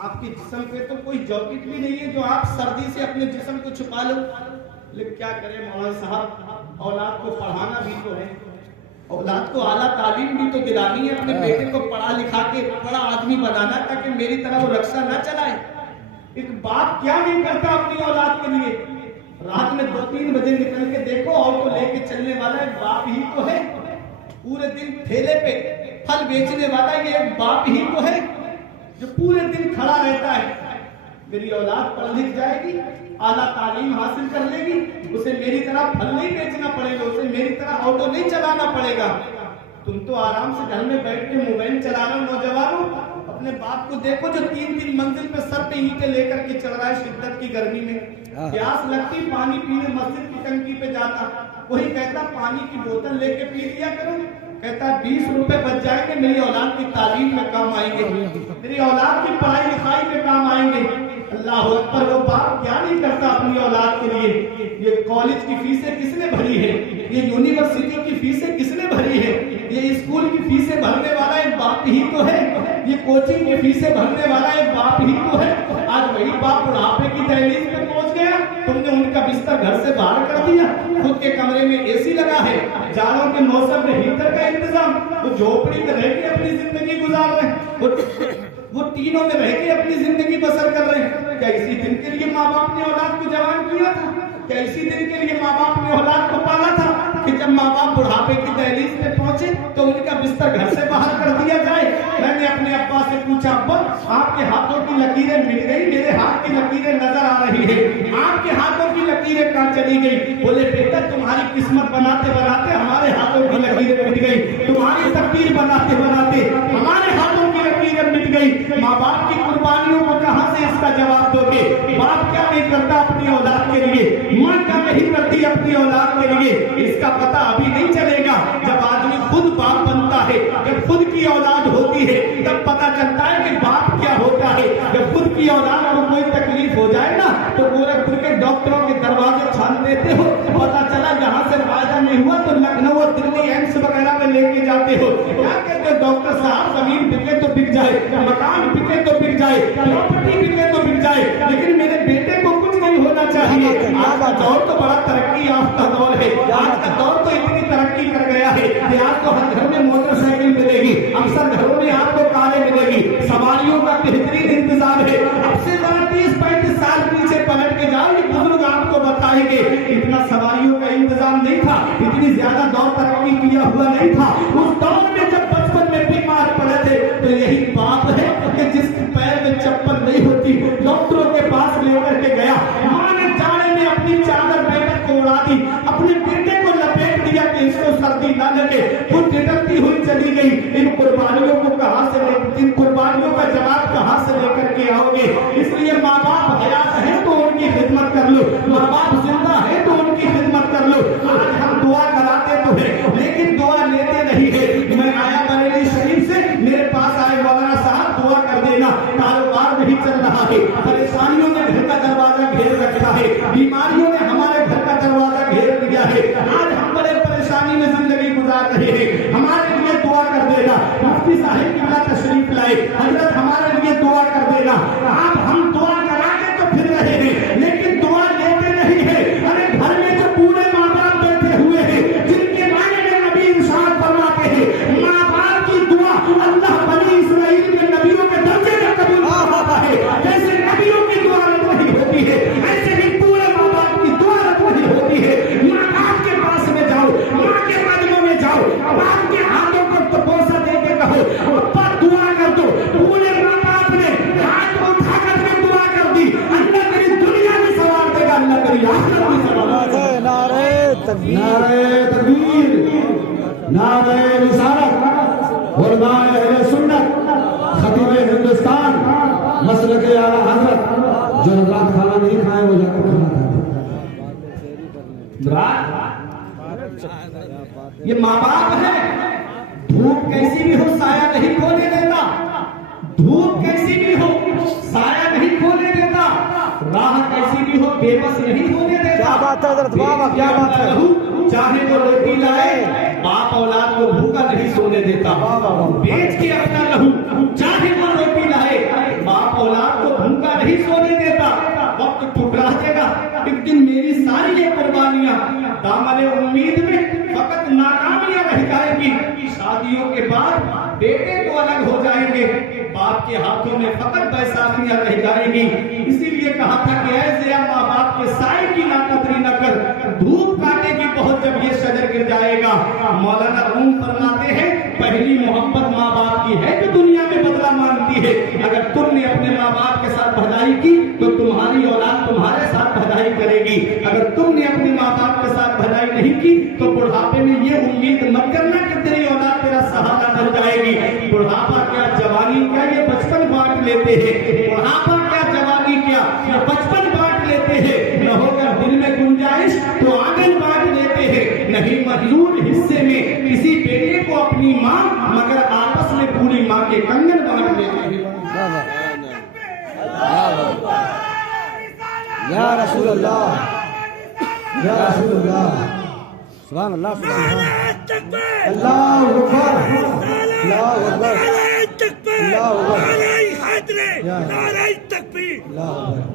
आपके जिस्म पे तो कोई जैकेट भी नहीं है जो आप सर्दी से अपने जिस्म को छुपा लो। लेकिन क्या करें मौलाना साहब, औलाद को पढ़ाना भी तो है, औलाद को आला तालीम भी तो दिलानी है, अपने बेटे को पढ़ा लिखा के बड़ा आदमी बनाना ताकि मेरी तरह वो रक्षा न चलाए। एक बाप क्या नहीं करता अपनी औलाद के लिए। रात में 2-3 बजे निकल के देखो ऑटो लेके चलने वाला एक बाप ही तो है। पूरे दिन ठेले पे फल बेचने वाला ये एक बाप ही तो है जो पूरे दिन खड़ा रहता है। मेरी औलाद पढ़ लिख जाएगी, आला तालीम हासिल कर लेगी, उसे मेरी तरह फल नहीं बेचना पड़ेगा, उसे मेरी तरह ऑटो नहीं चलाना पड़ेगा। तुम तो आराम से घर में बैठ के मोबाइल चला रहे हो। नौजवानों, अपने बाप को देखो जो 3-3 मंजिल पे सर पे ईंटें लेकर के चल रहा है शिद्दत की गर्मी में। प्यास लगती पानी पीने मस्जिद की टंकी पे जाता, वही कहता पानी की बोतल लेके पी लिया करो। कहता 20 रुपए बच जाएंगे, मेरी औलाद की तालीम में काम आएंगे, मेरी औलाद की पढ़ाई लिखाई में काम आएंगे। अल्लाह अकबर, वो बाप क्या नहीं करता अपनी औलाद के लिए। ये कॉलेज की फीसें किसने भरी है, ये यूनिवर्सिटी की फीसें किसने भरी है, ये स्कूल की फीसें भरने वाला एक बाप ही तो है, ये कोचिंग की फीसें भरने वाला एक बाप ही तो है। आज वही बाप बुढ़ापे की दहलीज पे पहुंच गया, तुमने उनका बिस्तर घर से बाहर कर दिया, खुद के कमरे में एसी लगा है, जाड़ों के मौसम में हीटर का इंतजाम, वो झोपड़ी में रह के अपनी जिंदगी गुजार रहे हैं, वो टीनों में रह के अपनी जिंदगी बसर कर रहे हैं। क्या इसी दिन के लिए माँ बाप ने औलाद को जवान किया था? क्या इसी दिन के लिए माँ बाप ने औलाद को पाला था कि जब माँ बाप बुढ़ापे की दहलीज पे पहुंचे तो उनका बिस्तर घर से बाहर कर दिया जाए? मैंने अपने अब्बा से पूछा, अब्बा आपके हाथों की लकीरें मिट गई, मेरे हाथ की लकीरें नजर आ रही है, आपके हाथों की लकीरें कहाँ चली गई? बोले बेटा तुम्हारी किस्मत बनाते बनाते हमारे हाथों की लकीरें मिट गई, तुम्हारी तकदीर बनाते बनाते हमारे हाथों की लकीरें मिट गई। माँ बाप की कुर्बानियों को कहाँ से इसका जवाब दोगे? बाप क्या नहीं करता अपनी औलाद के लिए, माँ क्या नहीं करती अपनी औलाद के लिए? इसका पता अभी नहीं चलेगा जब आदमी खुद बाप बनता है, जब खुद की औलाद होती है तब पता चलता है कि बाप क्या होता है। जब खुद की औलाद को कोई तकलीफ हो जाए ना तो गोरखपुर के डॉक्टरों के दरवाजे छान देते हो, पता चला जहाँ से फायदा नहीं हुआ तो लखनऊ और दिल्ली एम्स वगैरह में लेके जाते हो। क्या कहते हो डॉक्टर साहब, जमीन बिके तो बिक जाए, मकान बिके तो बिक जाए, प्रॉपर्टी बिके तो बिक जाए, लेकिन मेरे बेटे को कुछ नहीं होना चाहिए। आज का दौर तो बड़ा तरक्की याफ्ता दौर है, आज का दौर तो इतनी तरक्की कर गया है कि आज तो हर घर में मोटरसाइकिल मिलेगी, अक्सर घरों में आपको कारें मिलेगी, सवारियों का बेहतरीन इंतजाम है। अब से 30-35 साल पीछे पलट के जाओ, ये बुजुर्ग आपको बताएंगे इतना सवारियों का इंतजाम नहीं था, इतनी ज्यादा दौर तरक्की किया हुआ नहीं था। उस दौर में जब बचपन में बीमार पड़े थे तो यही बात है कि जिसके पैर में चप्पल नहीं होती डॉक्टरों के पास लेकर के गया, माँ ने जाड़े में अपनी चादर बेटे को उड़ा दी, अपने बेटे को लपेट दिया कि इसको सर्दी न लगे, खुद टिटकती हुई चली गई। इन कुर्बानियों को कहां से इन कुर्बानियों का जवाब कहां से लेकर के आओगे? इसलिए माँ बाप हयात है तो उनकी खिदमत कर लो, माँ बाप जिंदा है तो उनकी खिदमत कर लो। आज हम दुआ कराते तो है लेकिन दुआ लेते नहीं है। मैं आया बरेली शरीफ से, मेरे पास आए मौलाना साहब दुआ कर देना, कारोबार नहीं चल रहा है, परेशानियों ने घर का दरवाजा घेर रखा है, बीमारियों ने हमारे घर का दरवाजा घेर लिया है, आज हम बड़े परेशानी में जिंदगी गुजार रहे हैं, हमारे लिए दुआ कर देना। मुफ्ती साहिब की बड़ा तशरीफ लाए, हजरत हमारे लिए दुआ कर देना। आप हम दुआ कराके तो फिर रहे हैं लेकिन दुआ लेते नहीं है। अरे घर में जो पूरे माँ बाप बैठे हुए हैं जिनके बारे में नबी इरशाद फरमाते हैं, माँ बाप की दुआ अल्लाह बनी इस्राइल के नबियों के दर्जे में कबूल होता है। जैसे नबियों की दुआ रद्द नहीं होती है ऐसे ही पूरे माँ बाप की दुआ रद्द नहीं होती है। माँ बाप के पास में जाओ, माँ के कदमों में जाओ, बाप के हाथों को तपोसा दे के कहो अब्बा दुआ कर दो। पूरे माँ बाप ने हाथ उठा करके दुआ कर दी, अल्लाह तेरी दुनिया भी सवार देगा, अल्लाह तेरी आखिरत भी सवार देगा। नारे तकबीर, नारे तकबीर, नारे रिसालत, उलमाए अहले सुन्नत, खतीब हिंदुस्तान, मसलक आला हजरत, जो रात खाना नहीं खाए वो जाकर खाना खाते। ये माँ बाप है, धूप कैसी भी हो साया नहीं खोने देता, धूप कैसी भी हो साया नहीं खोने देता, राह कैसी भी हो बेबस नहीं होने देता। क्या बात है हजरत, वाह वाह, क्या बात है। चाहे वो रोटी लाए, बाप औलाद को भूखा नहीं सोने देता, बेच के अपना लहू चाहे वो रोटी लाए, बाप औलाद दामन उम्मीद में फकत नाकामियां रह जाएंगी। शादियों के बाद बेटे तो अलग हो जाएंगे, बाप के हाथों में फकत बैसाखियां रह जाएंगी। इसीलिए कहा था कि ऐसे माँ बाप के साए की नाकदरी न कर, धूप काटेगी बहुत जब ये शजर गिर जाएगा। मौलाना रूम फरमाते हैं पहली मोहब्बत माँ बाप की है जो दुनिया में बदला मांगती है। अगर तुमने अपने माँ बाप के साथ भलाई की तो तुम्हारी औलाद तुम्हारे साथ भलाई करेगी। अगर तुमने अपने माँ बाप के साथ भलाई नहीं की तो बुढ़ापे में ये उम्मीद मत करना कि तेरी औलाद तेरा सहारा बन जाएगी। बुढ़ापा क्या जवानी क्या ये बचपन बांट लेते हैं। बुढ़ापा क्या जवानी क्या ये बचपन बांट लेते हैं। न होकर दिल में गुंजाइश तो आंगन बांट लेते हैं। नहीं मंजूर हिस्से में किसी बेटे को अपनी माँ, मगर आपस में पूरी माँ के कंगन बांट लेते हैं। या रसूल अल्लाह, या रसूल अल्लाह, सुभान अल्लाह, सुभान अल्लाह, अल्लाह अकबर, अल्लाह अकबर, अल्लाह अकबर,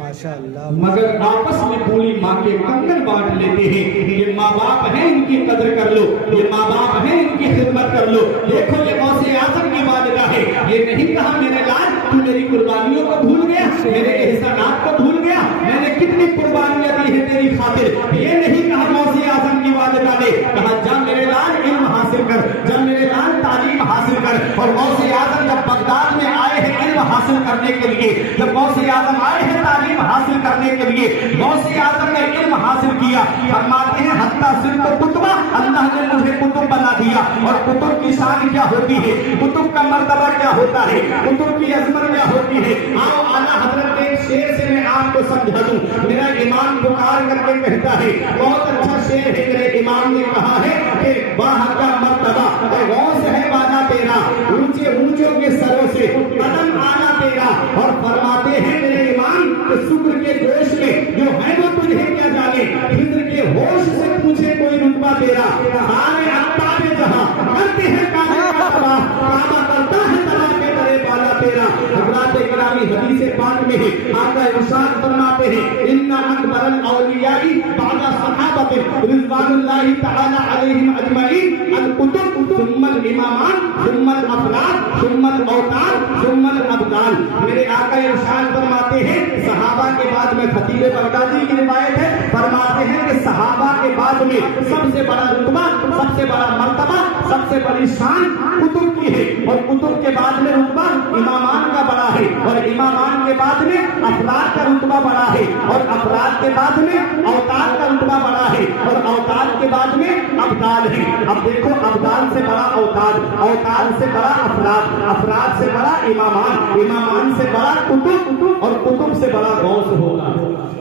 माशाअल्लाह। मगर आपस में पूरी माँ के कंगन बांट लेते हैं। ये माँ बाप हैं, इनकी कदर कर लो। ये माँ बाप हैं, इनकी खिदमत कर लो। देखो ये गौसे आजम की बालिका है। ये नहीं कहा मेरे लाल तू मेरी कुर्बानियों को भूल गया, मेरे एहसानात को भूल गया, मैंने कितनी कुर्बानियां दी है तेरी खातिर। ये नहीं कहा गौसे आजम की बालिका ने, कहा जा मेरे लाल इल्म हासिल कर, जब मेरे लाल तालीम हासिल कर। और गौसे आजम जब बगदाद में आए हैं इल्म हासिल करने के लिए, जब गौसे आजम आए हैं तालीम हासिल करने के लिए, गौसे आजम ने इल्म हासिल किया। फरमाते हैं हत्ता सिर्फ कुतुबा, अल्लाह ने मुझे कुतुब बना दिया। और कुतुब की शान क्या होती है, कुतुब का मर्तबा क्या होता है, कुतुब की अजमत क्या होती है। आओ आला हजरत के एक शेर से मैं आपको समझा दूं। मेरा इमाम पुकार करके कहता है, बहुत अच्छा शेर है, मेरे इमाम ने कहा है कि वाह का मर्तबा और गौस है वादा तेरा, ऊंचे ऊंचों के सरों से कदम आना तेरा। और फरमाते हैं मेरे इमाम कि शुक्र के जोश में जो है वो तुझे क्या जाने, फिक्र के होश से पूछे कोई रुतबा तेरा। सारे अत्ताबे जहां करते हैं काबा का तबाह, काबा करता है तबाह के तले वाला तेरा। हजरात इकरामी हदीस पाक में है, आका इरशाद फरमाते हैं इन्ना अकबरल औलियाई बादा सहाबत रिज़वानुल्लाहि तआला अलैहिम अजमईन अल कुतुब सुम्मल इमामान सुम्मल अफराद सुम्मल औताद सुम्मल अब्दाल। मेरे आका इरशाद फरमाते हैं सहाबा के बाद में खतीब बगदादी की रिवायत है, फरमाते हैं कि सहाबा के बाद में सबसे बड़ा रुतबा, सबसे बड़ा मर्तबा, सबसे बड़ी शान कुतुब की है। और कुतुब के बाद में रुतबा इमामान का बड़ा है, और इमामान के बाद में अफराद का रुतबा बड़ा है, और अफराद के बाद में औताद का रुतबा बड़ा है, और औताद के बाद में अब्दाल है। अब देखो अब्दाल से बड़ा औताद, औताद से बड़ा अफराद, अफराद से बड़ा इमामान, इमामान से बड़ा कुतुब, और कुतुब से बड़ा गौस होगा।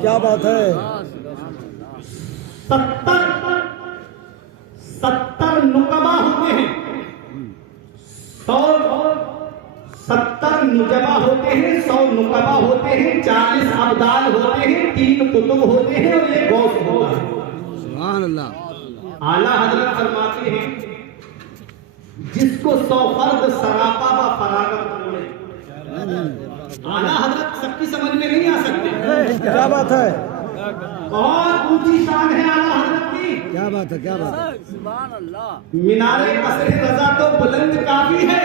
क्या बात है। 70 नुकबा होते हैं, 70 नुजबा होते हैं, 100 नुकबा होते हैं, 40 अब्दाल होते हैं, 3 कुतुब होते हैं, और ये गौस होता है। सुभान अल्लाह। आला हजरत फरमाते हैं जिसको 100 फर्द सरापा व फरागत बोले। आला हजरत सबकी समझ में नहीं आ सकते। क्या बात है, बहुत ऊंची शान है आला हजरत की। क्या बात है, क्या बात है। मीनारे कसरे रजा तो बुलंद काफी है,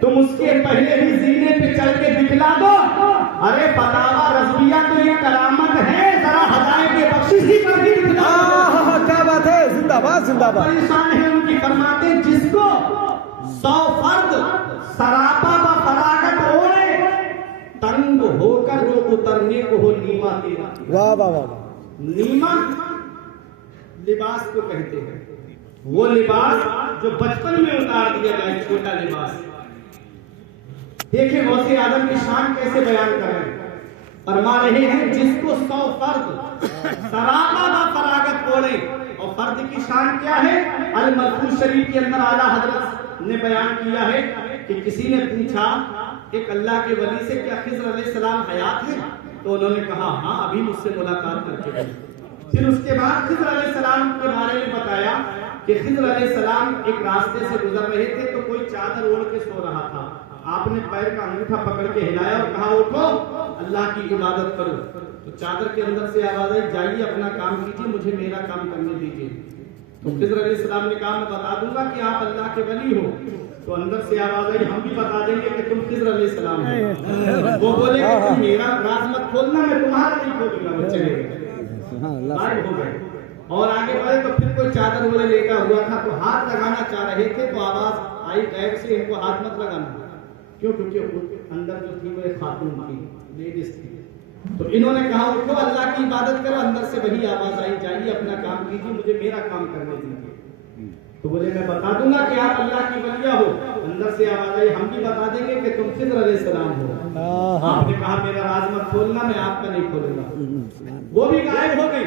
तुम उसके पहले भी जीने पे चढ़ के दिखला दो। अरे फतावा रज़विया तो ये करामत है, जरा हदाए के बख्शिश ही कर दी दिखला दो। क्या बात है, जिंदाबाद जिंदाबाद। बड़ी शान है उनकी। फरमाते जिसको 100 फर्द सरापा व फरागत ओढ़े, तंग होकर जो उतरने को हो नीमा तेरा। वाह वाह वाह। नीमा लिबास को कहते हैं, वो लिबास जो बचपन में उतार दिया जाए, छोटा लिबास। देखिए गौसे आजम की शान कैसे बयान कर रहे हैं। फरमा रहे हैं जिसको 100 फर्द सरापा व फरागत ओढ़े। और फर्द की शान क्या है, अल मलफूज शरीफ के अंदर आला हजरत ने बयान किया है कि किसी ने पूछा एक अल्लाह के वली से क्या खिज़र अलैहिस्सलाम हयात है, तो उन्होंने कहा हाँ अभी मुझसे मुलाकात करके गए। फिर उसके बाद खिज़र अलैहिस्सलाम के बारे में बताया कि खिज़र अलैहिस्सलाम एक रास्ते से गुजर रहे थे तो कोई चादर ओढ़ के सो रहा था। आपने पैर का अंगूठा पकड़ के हिलाया और कहा उठो अल्लाह की इबादत करो। تو چادر کے اندر سے آواز آئی جائیے اپنا کام کیجیے مجھے میرا کام کرنے دیجیے. تو خضر علیہ السلام نے کہا میں بتا دوں گا کہ آپ اللہ کے ولی ہو. تو اندر سے آواز آئی ہم بھی بتا دیں گے کہ تم خضر علیہ السلام ہو. وہ بولے کہ تم میرا راز مت کھولنا میں تمہارا نہیں کھولوں گا. وہ چلے گئے غائب ہو گئے. اور آگے بڑھے تو پھر کوئی چادر وہ لیٹا ہوا تھا تو ہاتھ لگانا چاہ رہے تھے تو آواز آئی غیب سے ان کو ہاتھ مت لگانا. کیوں؟ کیونکہ اندر جو تھی وہ ایک خاتون تھی, لیڈیز تھی. تو انہوں نے کہا اٹھو اللہ کی عبادت کرو. اندر سے وہی آواز آئی جائیے اپنا کام کیجیے مجھے میرا کام کرنے دیجیے. تو بولے میں بتا دوں گا کہ آپ اللہ کی ولیہ ہو. اندر سے آواز آئی ہم بھی بتا دیں گے کہ تم خضر علیہ السلام ہو. آپ نے کہا میرا راز مت کھولنا میں آپ کا نہیں کھولوں گا. وہ بھی غائب ہو گئی.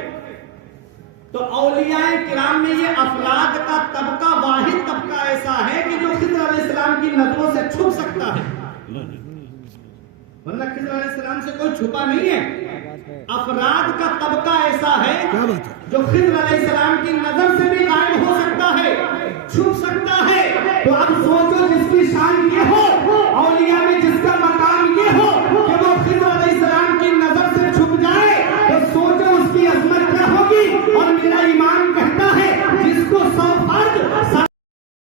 تو اولیاء کرام میں یہ افراد کا طبقہ واحد طبقہ ایسا ہے کہ جو خضر علیہ السلام کی نظروں سے چھپ سکتا ہے, ورنہ خضر علیہ السلام سے کوئی چھپا نہیں ہے. افراد کا طبقہ ایسا ہے جو خضر علیہ السلام کی نظر سے بھی غائب ہو سکتا ہے, چھپ سکتا ہے. تو اب سوچو جس کی شان یہ ہو, اولیاء میں جس کا مقام یہ ہو کہ وہ خضر علیہ السلام کی نظر سے چھپ جائے, تو سوچو اس کی عظمت کیا ہوگی. اور میرا ایمان